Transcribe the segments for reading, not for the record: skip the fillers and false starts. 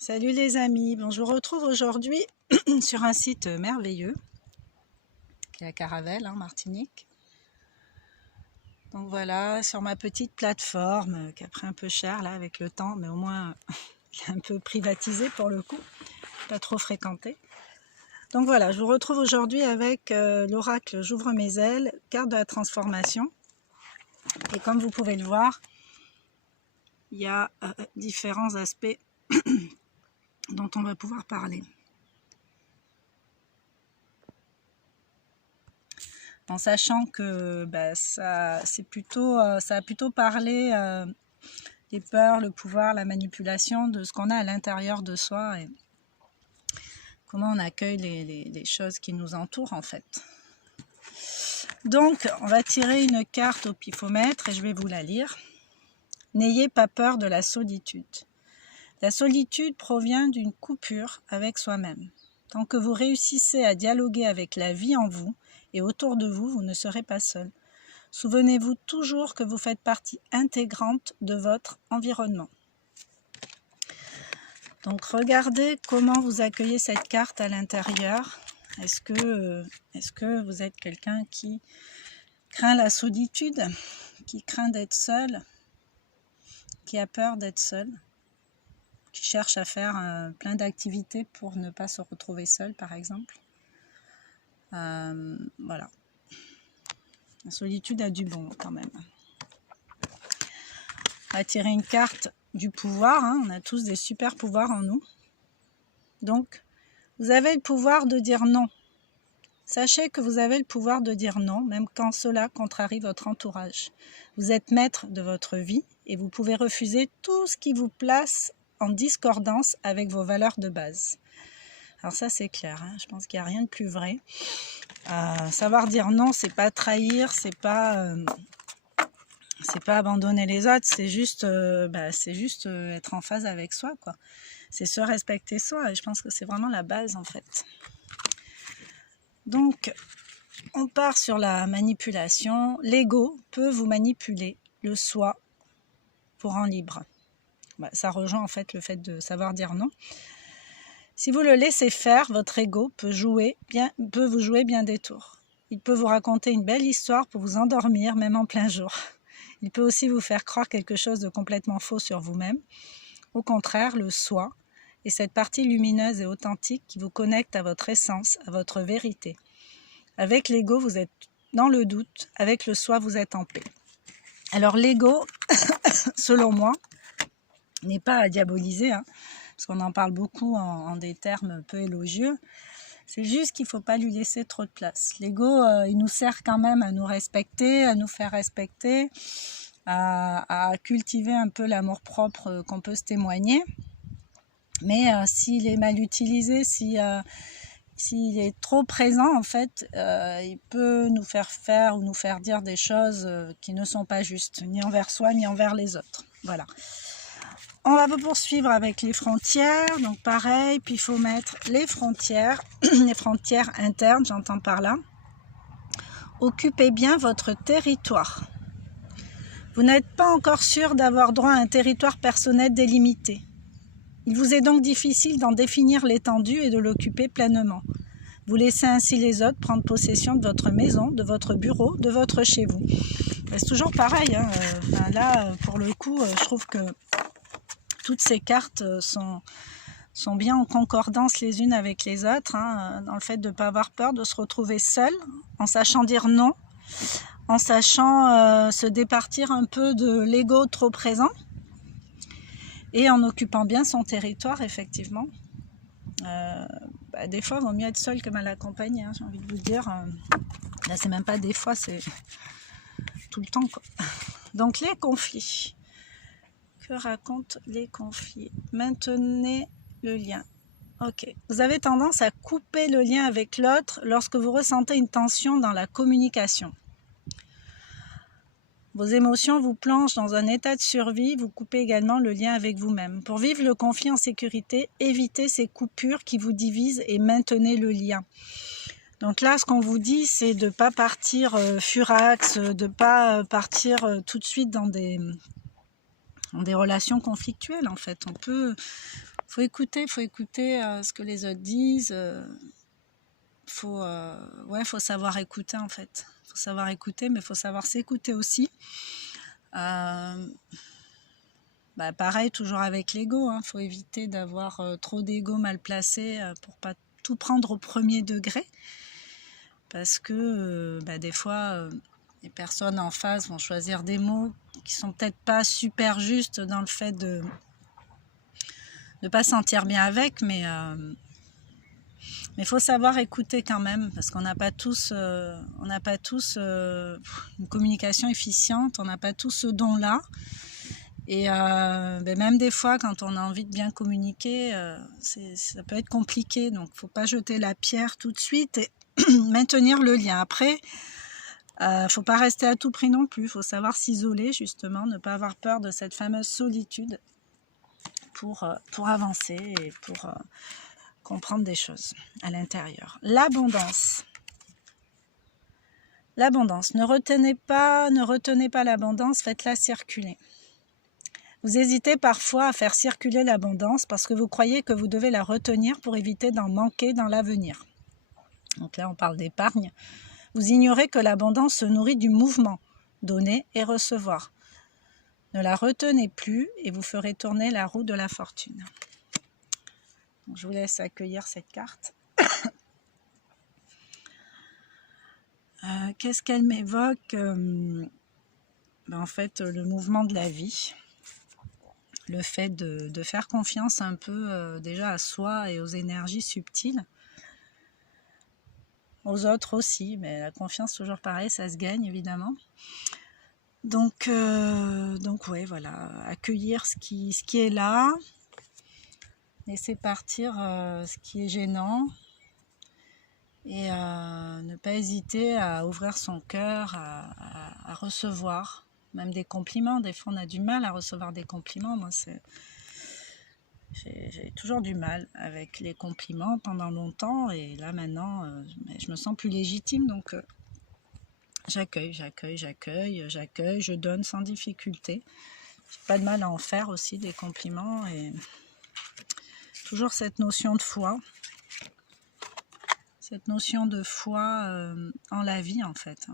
Salut les amis, bon, je vous retrouve aujourd'hui sur un site merveilleux qui est à Caravelle, Martinique. Donc voilà, sur ma petite plateforme qui a pris un peu cher là avec le temps, mais au moins un peu privatisée pour le coup, pas trop fréquentée. Donc voilà, je vous retrouve aujourd'hui avec l'oracle J'ouvre mes ailes, carte de la transformation. Et comme vous pouvez le voir, il y a différents aspects dont on va pouvoir parler. En sachant que ça a plutôt parlé des peurs, le pouvoir, la manipulation de ce qu'on a à l'intérieur de soi et comment on accueille les choses qui nous entourent en fait. Donc on va tirer une carte au pifomètre et je vais vous la lire. N'ayez pas peur de la solitude. La solitude provient d'une coupure avec soi-même. Tant que vous réussissez à dialoguer avec la vie en vous et autour de vous, vous ne serez pas seul. Souvenez-vous toujours que vous faites partie intégrante de votre environnement. Donc regardez comment vous accueillez cette carte à l'intérieur. Est-ce que vous êtes quelqu'un qui craint la solitude, qui craint d'être seul, qui a peur d'être seul, qui cherche à faire plein d'activités pour ne pas se retrouver seul par exemple. Voilà. La solitude a du bon quand même. On va tirer une carte du pouvoir, on a tous des super pouvoirs en nous. Donc, vous avez le pouvoir de dire non. Sachez que vous avez le pouvoir de dire non, même quand cela contrarie votre entourage. Vous êtes maître de votre vie et vous pouvez refuser tout ce qui vous place en discordance avec vos valeurs de base. Alors ça, c'est clair, je pense qu'il n'y a rien de plus vrai. Savoir dire non, c'est pas trahir, c'est pas abandonner les autres, c'est juste être en phase avec soi, quoi. C'est se respecter soi, et je pense que c'est vraiment la base, en fait. Donc, on part sur la manipulation. L'ego peut vous manipuler, le soi vous rend libre. Ça rejoint, en fait, le fait de savoir dire non. Si vous le laissez faire, votre ego peut vous jouer bien des tours. Il peut vous raconter une belle histoire pour vous endormir, même en plein jour. Il peut aussi vous faire croire quelque chose de complètement faux sur vous-même. Au contraire, le soi est cette partie lumineuse et authentique qui vous connecte à votre essence, à votre vérité. Avec l'ego, vous êtes dans le doute. Avec le soi, vous êtes en paix. Alors l'ego, selon moi, n'est pas à diaboliser, parce qu'on en parle beaucoup en des termes peu élogieux. C'est juste qu'il ne faut pas lui laisser trop de place. L'ego, il nous sert quand même à nous respecter, à nous faire respecter, à cultiver un peu l'amour-propre qu'on peut se témoigner. Mais s'il est mal utilisé, s'il est trop présent, en fait, il peut nous faire faire ou nous faire dire des choses qui ne sont pas justes, ni envers soi, ni envers les autres. Voilà. On va poursuivre avec les frontières. Donc pareil, puis il faut mettre les frontières internes, j'entends par là. Occupez bien votre territoire. Vous n'êtes pas encore sûr d'avoir droit à un territoire personnel délimité. Il vous est donc difficile d'en définir l'étendue et de l'occuper pleinement. Vous laissez ainsi les autres prendre possession de votre maison, de votre bureau, de votre chez vous. C'est toujours pareil. Là, pour le coup, je trouve que toutes ces cartes sont bien en concordance les unes avec les autres, dans le fait de ne pas avoir peur de se retrouver seul, en sachant dire non, en sachant se départir un peu de l'ego trop présent, et en occupant bien son territoire, effectivement. Des fois, il vaut mieux être seul que mal accompagné, j'ai envie de vous dire. Là, c'est même pas des fois, c'est tout le temps, quoi. Donc, les conflits. Que racontent les conflits? Maintenez le lien. Ok. Vous avez tendance à couper le lien avec l'autre lorsque vous ressentez une tension dans la communication. Vos émotions vous plongent dans un état de survie, vous coupez également le lien avec vous-même. Pour vivre le conflit en sécurité, évitez ces coupures qui vous divisent et maintenez le lien. Donc là, ce qu'on vous dit, c'est de ne pas partir furax, de ne pas partir tout de suite dans des relations conflictuelles, en fait. Il faut écouter ce que les autres disent. Faut savoir écouter en fait. Faut savoir écouter, mais faut savoir s'écouter aussi. Pareil, toujours avec l'ego. Faut éviter d'avoir trop d'ego mal placé pour pas tout prendre au premier degré. Parce que des fois, les personnes en face vont choisir des mots qui sont peut-être pas super justes dans le fait de ne pas se sentir bien avec, mais il faut savoir écouter quand même, parce qu'on n'a pas tous, une communication efficiente, on n'a pas tous ce don-là. Et même des fois, quand on a envie de bien communiquer, ça peut être compliqué. Donc, il ne faut pas jeter la pierre tout de suite et maintenir le lien. Après, il ne faut pas rester à tout prix non plus. Il faut savoir s'isoler, justement, ne pas avoir peur de cette fameuse solitude pour avancer et pour comprendre des choses à l'intérieur. L'abondance. L'abondance. Ne retenez pas l'abondance, faites-la circuler. Vous hésitez parfois à faire circuler l'abondance parce que vous croyez que vous devez la retenir pour éviter d'en manquer dans l'avenir. Donc là, on parle d'épargne. Vous ignorez que l'abondance se nourrit du mouvement, donner et recevoir. Ne la retenez plus et vous ferez tourner la roue de la fortune. Donc, je vous laisse accueillir cette carte. Qu'est-ce qu'elle m'évoque ? En fait, le mouvement de la vie. Le fait de faire confiance un peu déjà à soi et aux énergies subtiles. Aux autres aussi, mais la confiance, toujours pareil, ça se gagne évidemment. Donc ouais, voilà, accueillir ce qui est là, laisser partir ce qui est gênant et ne pas hésiter à ouvrir son cœur, à recevoir même des compliments. Des fois, on a du mal à recevoir des compliments. Moi, j'ai toujours du mal avec les compliments pendant longtemps et là maintenant, je me sens plus légitime, donc j'accueille, je donne sans difficulté. J'ai pas de mal à en faire aussi des compliments et toujours cette notion de foi. Cette notion de foi en la vie en fait.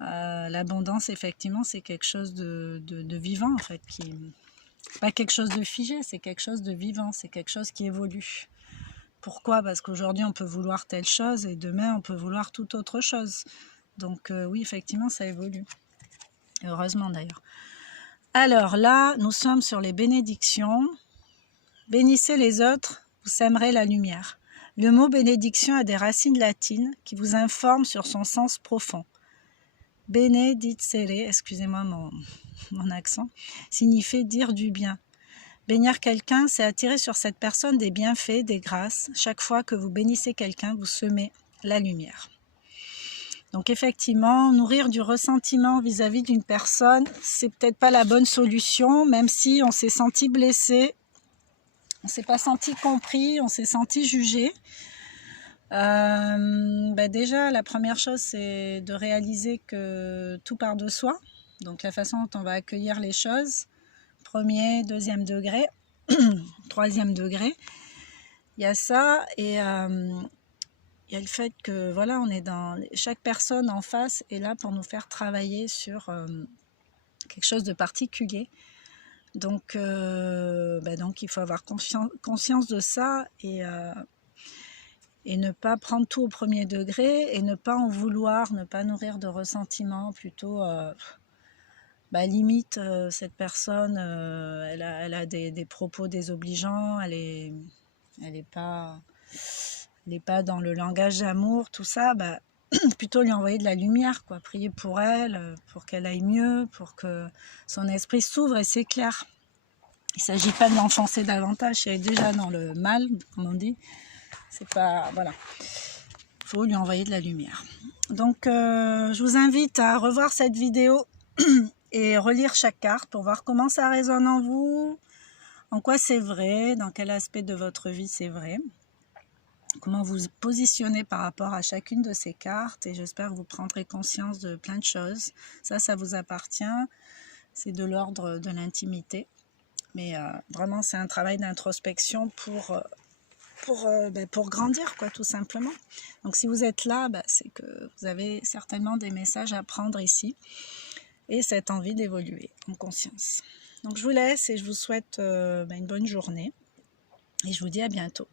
L'abondance effectivement c'est quelque chose de vivant en fait, pas quelque chose de figé, c'est quelque chose de vivant, c'est quelque chose qui évolue. Pourquoi ? Parce qu'aujourd'hui on peut vouloir telle chose et demain on peut vouloir toute autre chose. Donc oui, effectivement ça évolue. Heureusement d'ailleurs. Alors là, nous sommes sur les bénédictions. Bénissez les autres, vous sèmerez la lumière. Le mot bénédiction a des racines latines qui vous informent sur son sens profond. Benedicere, excusez-moi mon accent, signifie dire du bien. Bénir quelqu'un, c'est attirer sur cette personne des bienfaits, des grâces. Chaque fois que vous bénissez quelqu'un, vous semez la lumière. Donc effectivement, nourrir du ressentiment vis-à-vis d'une personne, c'est peut-être pas la bonne solution, même si on s'est senti blessé, on s'est pas senti compris, on s'est senti jugé. Déjà, la première chose, c'est de réaliser que tout part de soi. Donc, la façon dont on va accueillir les choses, premier, deuxième degré, troisième degré, il y a ça. Et il y a le fait que, voilà, on est chaque personne en face est là pour nous faire travailler sur quelque chose de particulier. Donc, il faut avoir conscience de ça et ne pas prendre tout au premier degré et ne pas en vouloir, ne pas nourrir de ressentiment, plutôt limite cette personne elle a des propos désobligeants, elle est pas dans le langage d'amour, tout ça, plutôt lui envoyer de la lumière, quoi, prier pour elle, pour qu'elle aille mieux, pour que son esprit s'ouvre et s'éclaire. Il ne s'agit pas de l'enfoncer davantage, si elle est déjà dans le mal, comme on dit. C'est pas, voilà, il faut lui envoyer de la lumière. Donc je vous invite à revoir cette vidéo et relire chaque carte pour voir comment ça résonne en vous, en quoi c'est vrai, dans quel aspect de votre vie c'est vrai, comment vous vous positionnez par rapport à chacune de ces cartes, et j'espère que vous prendrez conscience de plein de choses. Ça vous appartient, c'est de l'ordre de l'intimité. Mais vraiment, c'est un travail d'introspection pour grandir, quoi, tout simplement. Donc si vous êtes là, c'est que vous avez certainement des messages à prendre ici et cette envie d'évoluer en conscience. Donc je vous laisse et je vous souhaite une bonne journée et je vous dis à bientôt.